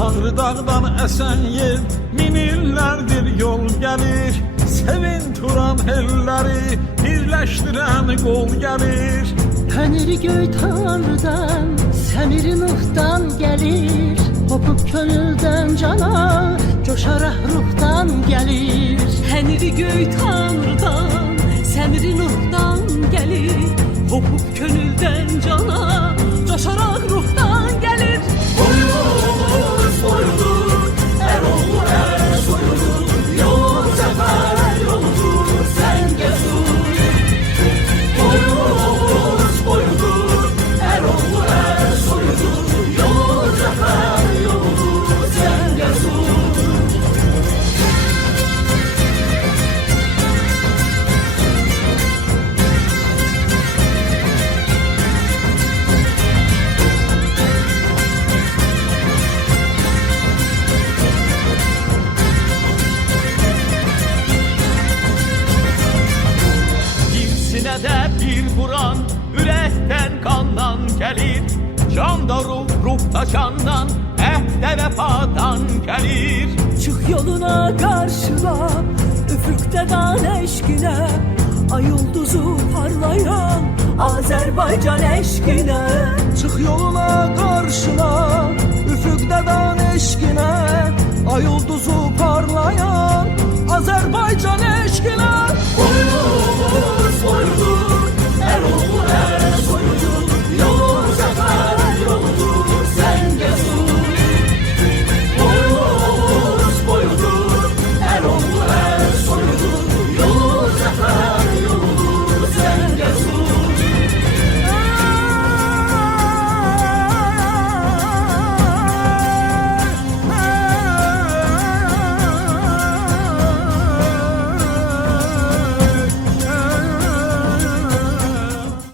Ağrı dağdan esen yer, min illərdir yol gəlir. Sevin turan elləri, birləşdirən qol gəlir. Tənri göy tanrıdan, səmiri nuhdan gəlir. Hopub könüldən cana, coşaraq ruhdan gəlir. Tənri göy tanrıdan, səmiri nuhdan gəlir. Hopub könüldən cana, coşaraq ruhdan gəlir. Boyumuz boyudur, Eroğlu er soyudur. Yol sefer yoludur, sen gezur. Boyumuz boyudur, Eroğlu er soyudur. Yol sefer yoludur, sen gezur. Sinədə bir vuran, ürəkdən qandan gəlir. Can da ruh da candan, əhdə vəfadan gəlir. Çıx yoluna qarşıla, üfüqdən eşqinə. Ay ulduzu parlayan Azərbaycan eşqinə. Çıx yoluna qarşıla,